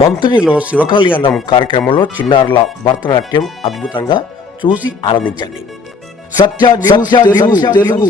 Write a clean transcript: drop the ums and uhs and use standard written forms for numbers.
మంత్రిలో శివకళ్యాణం కార్యక్రమంలో చిన్నారుల భరతనాట్యం అద్భుతంగా చూసి ఆనందించండి. సత్య న్యూస్ తెలుగు.